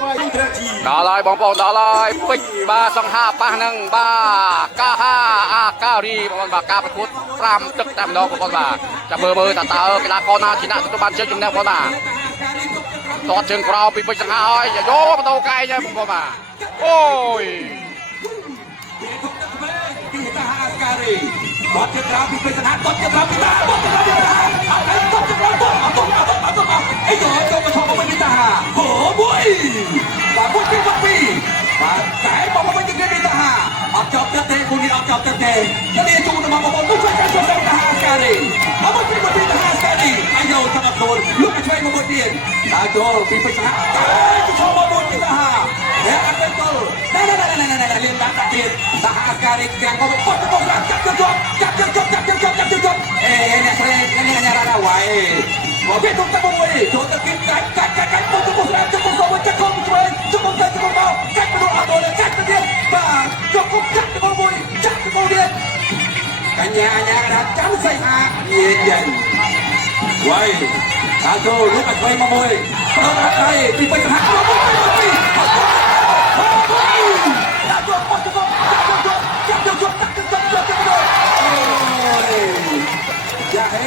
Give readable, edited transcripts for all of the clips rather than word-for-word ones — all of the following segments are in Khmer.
ដល់ហើយបងប្អូនដល់ហើយពេជ្របាទសង្ហាប៉ះនឹងបាទកាហាអាការីបងប្អូនបាទការប្រកួត5ទឹកតែម្ដងបងប្អូនបាទចាំមើលតើកីឡាករណាជាអ្នកទទួលបានជ័យជំនះបងប្អូនបាទតតជើងក្រោមពីពេជ្រសង្ហាហើយយកបដូរកែងហើយបងប្អូនបាទអូយបាត់ជាក្រៅពីពេជ្រសង្ហាបាត់ជាក្រៅពីតាបាត់ជាក្រៅពីតាអត់ហើយបាត់ជាក្រៅបាត់អត់អីទៅចូលមកឈប់មកពីតាហូមួយបាទមួយពីបាត់ពីបាទតែមកមកពីគេតាអត់ចប់ទឹកទេគូនេះអត់ចប់ទឹកទេគ្នាជួនមកបងប្អូនជួយការជួយតាហាស្ការីអត់មកពីតាហាស្ការីអាយយកចាប់ខ្លួនលោកជួយមកមួយទៀតដល់ចូលពីពេជ្រសង្ហាទៅឈប់មកមួយពីតាហាតែអត់ទៅចូលណែលៀនដាក់ទៀតតាហាស្ការីទាំងមកបាត់ទៅចាប់អ្នកស្រីអ្នករ៉ារ៉ាវ៉ៃមកពីទុកទៅមួយចូលទៅគិតកាច់ពុកស្រាចាប់ទៅមួយចាប់ខ្លួនជួយចាប់ទៅមកកាច់ទៅអត់ទៅកាច់ទៅទៀតបាទចាប់ទៅមួយចាប់ទៅទៀតកញ្ញាដាក់ចាំស្អីហាញៀនយ៉ាងវ៉ៃតាចូលលោកអត់ធ្វើមកមួយអត់អីពីពេជ្រហាក់មកមួយដាក់ចូលមកទៅចាប់យ៉ាហ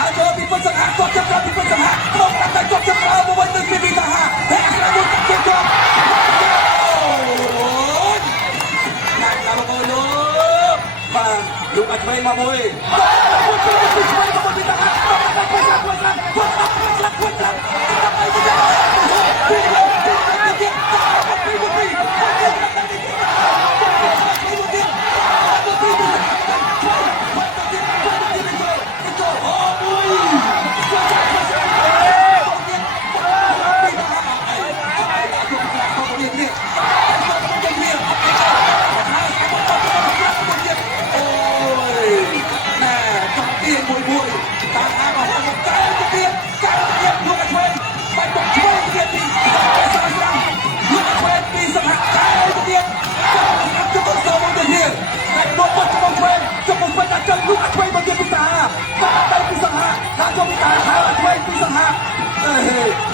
េចូលពីពេជ្រសង្ហាគាត់ចាប់ពីពេជ្រសង្ហាមកតែគាត់ចាប់មកវិញទៅពីតាហាតែអស្ចារ្យមួយចាប់ណាស់ណាមកលោកបាទលោកអត់ធ្វើមកមួយ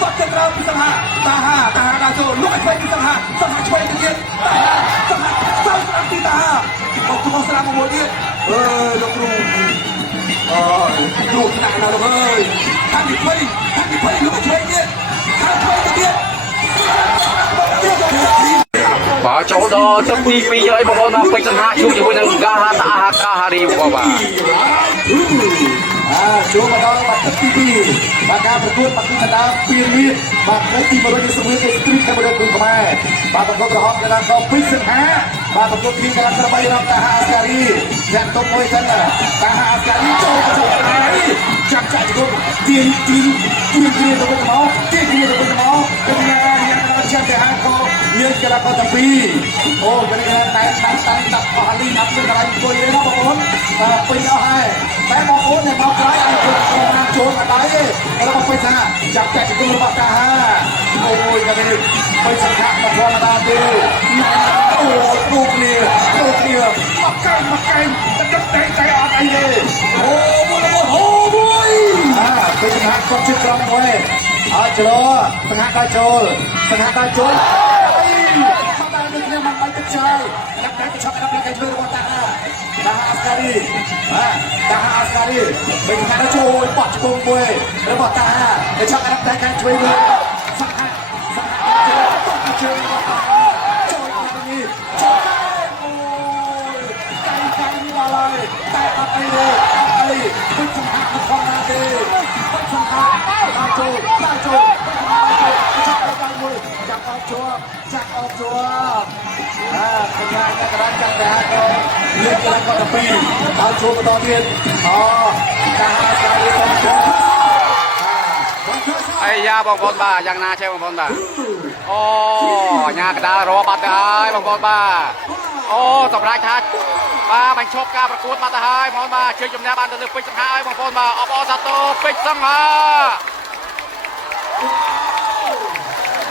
គាត់ទៅក្រៅពីសង្ហាតាហាដល់ចូលលោកឲ្យពីសង្ហាឆ្វេងទៅទៀតសង្ហាចូលស្រាំពីតាហាមកទៅស្រាំមួយទៀតលោកគ្រូគ្រូថ្នាក់ណាលោកអើយខាងទី20លោកឲ្យឆ្វេងទៀតខាងឆ្វេងទៅទៀតបាទចូលដល់ទឹកទី2ហើយបងប្អូនមកពេជ្រសង្ហាជួបជាមួយនឹងកាហាតាហាកាហារីបងប្អូនបាទចូលមកដល់បាត់ទឹកទី2បាទការប្រកួតបាត់ទីដៅពីរៀនបាទនៅទី121នៃស្ទ្រីតកាមេរ៉ាគុំខ្មែរបាទប្រកួតរហូតដល់ដល់ពេជ្រសង្ហាបាទប្រកួតទីកន្លងក្របីរកតាហាអាស្ការីយ៉ាងទុំមួយសិនតាហាអាស្ការីចូលទៅចាប់ចាក់ជុំទីគ្នាទៅមកទីគ្នាទៅមកខ្ញុំចាំតែហាក៏យើងកីឡាករទាំងពីរអូគេថាតែដាក់អស់លីអត់មានកន្លែងអង្គុយទេណាបងប្អូនបាទពេញអស់ហើយតែបងប្អូនเนี่ยមកក្រោយឲ្យចូលអត់ដែរទេរបស់ពេជ្រសង្ហាចាប់ចាក់ជុំរបស់តាហាអូយកានេះពេជ្រសង្ហាមកធម្មតាទេអូទូគ្នាមកកែងតែអត់អីទេអូមួយពេជ្រសង្ហាគាត់ជិះក្រំមួយអត់ច្រសង្ហាដល់ចូលអីមកបានដូចគ្នាមិនបាយទឹកឆ្លៃដាក់តែឆក់ដាក់គេធ្វើរបស់តាហាអាស្ការីតាហាអាស្ការីពេលខាងទៅជួយបោះជង្គង់មួយរបស់តាហាទៅឆក់ដាក់តែគេជួយមើលសង្ហាជួយរបស់តាហាជួយនេះជួយអូយកាយមកឡើយតែអត់អីទេពេជ្រសង្ហាមកផងណាទេពេជ្រសង្ហាដល់ចូលចាប់អត់ជាប់កញ្ញាអ្នកក្រានចាំតែក៏លើកឡើងគាត់ទៅ2ដល់ជួបបន្តទៀតតាហាស្ការីសុំចូលអាយ៉ាបងប្អូនបាទយ៉ាងណាចេះបងប្អូនបាទអូញ៉ាកដាលរបាត់ទៅហើយបងប្អូនបាទអូសម្រាប់ថាបាទបញ្ឈប់ការប្រកួតបាត់ទៅហើយបងប្អូនបាទជ័យជំនះបានទៅលើពេជ្រសង្ហាហើយបងប្អូនបាទអបអរសាទរពេជ្រសង្ហា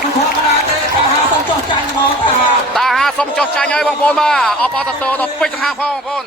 មិនធម្មតាទេតាហាសុំចុះចាញ់ហ្មងតាហាសុំចុះចាញ់ហើយបងប្អូនបាទអបអរសាទរដល់ពេជ្រសង្ហាផងបងប្អូន